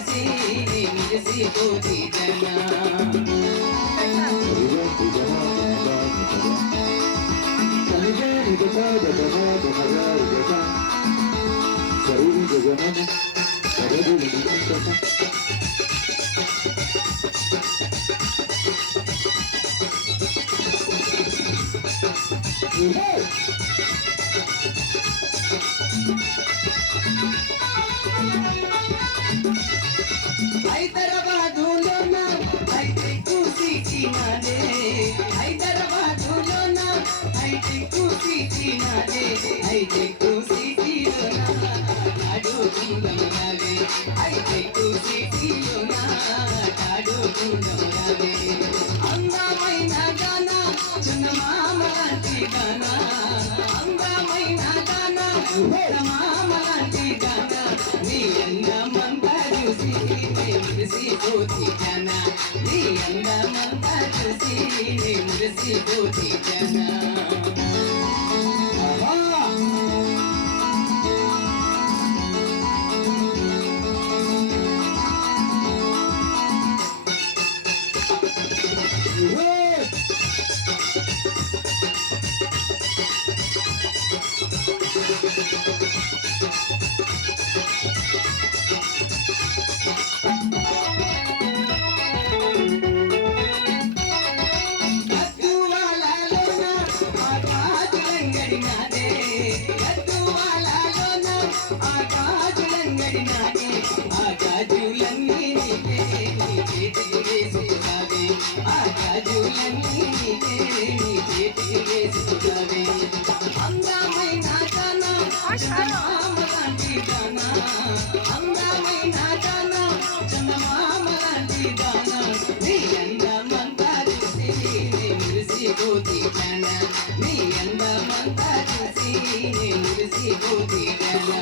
చూసి మురిసిపోతి జనా హైదరాబాదులోన hitech city నాదే హైదరాబాదులోన హైటెక్ సిటీ నాదే హైటెక్ సిటీలోన ఆడుకుందాం రావే హైటెక్ సిటీలోన ఆడుకుందాం రావే అందమైన గానా చందమామ లాంటి గానా అందమైన గానా చందమామ లాంటి గానా నీ అందమంతా చూసి మురిసిపోతి జనా నీ అందమంతా చూసి మురిసిపోతి జనా ఆగాజులన్నీ నీకే నీ చేతికి వేసుకున్నావే ఆగాజులన్నీ నీకే నీ చేతికి వేసుకున్నావే అందమైన గానా చందమామ లాంటి గానా అందమైన గానా చందమామ లాంటి గానా నీ అందమంతా చూసి మురిసిపోతి జనా నీ అందమంతా చూసి మురిసిపోతి జనా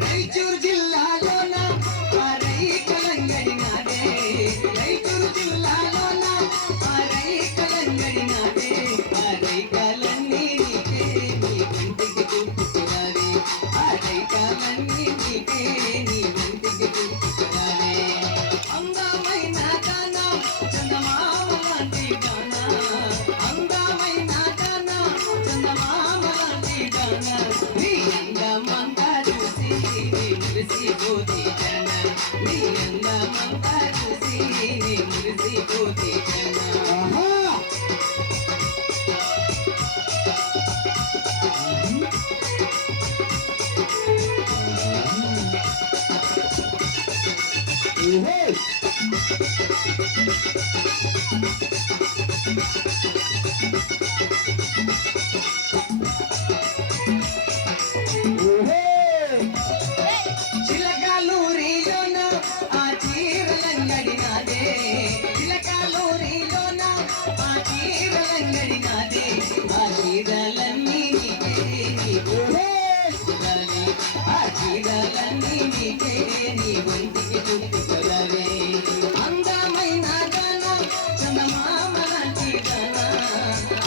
రాయచూరు జిల్లాలోన రైకలంగడి నాదే రాయచూరు జిల్లాలోన రైకలంగడి నాదే రైకాలన్నీ నీకే నీ కంటికి చూపుకురావే రైకాలన్నీ నీకే నీ కంటికి చూపుకురావే అందమైన గానా చందమామ లాంటి గానా అందమైన గానా చందమామ లాంటి గానా నీ అందమంతా చూసి మురిసిపోతి జనా నీ అందమంతా చూసి మురిసిపోతి జనా చిలకలూరిలోన ఆ చీరలంగడి నాదే చిలకలూరిలోన ఆ చీరలంగడి నాదే ఆ చీరలన్నీ నీకే నీకు ఆ చీరలన్నీ నీకే నీ ఒంటికి చుట్టుకొలవే అందమైన గానా చందమామ లాంటి గానా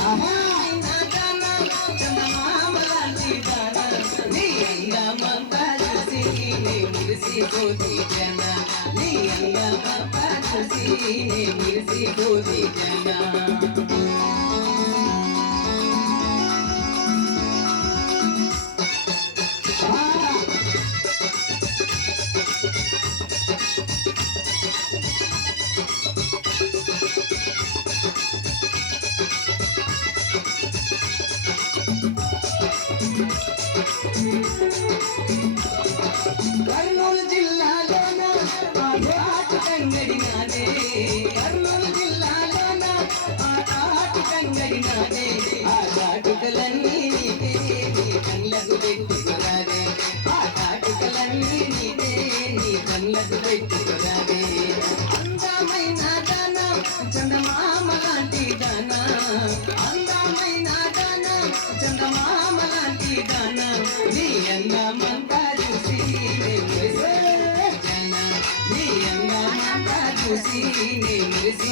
అందమైన గానా చందమామ లాంటి గానా నీ అందమంతా చూసి మురిసిపోతి జనా నీ అందమంతా చూసి మురిసిపోతి జనా కర్నూలు జిల్లాలోన ఆటకంగడి నాదే కర్నూలు జిల్లాలోన ఆటకంగడి నాదే ఆ కాటుకలన్నీ నీకే నీ కళ్ళకు పెట్టుకురాదే ఆ కాటుకలన్నీ నీకే నీ కళ్ళకు పెట్టుకురాదే అందమైన గానా చందమామ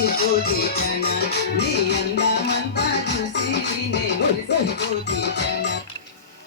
మురిసిపోతేనా నీ అందమంతా చూసి నే మురిసిపోతేనా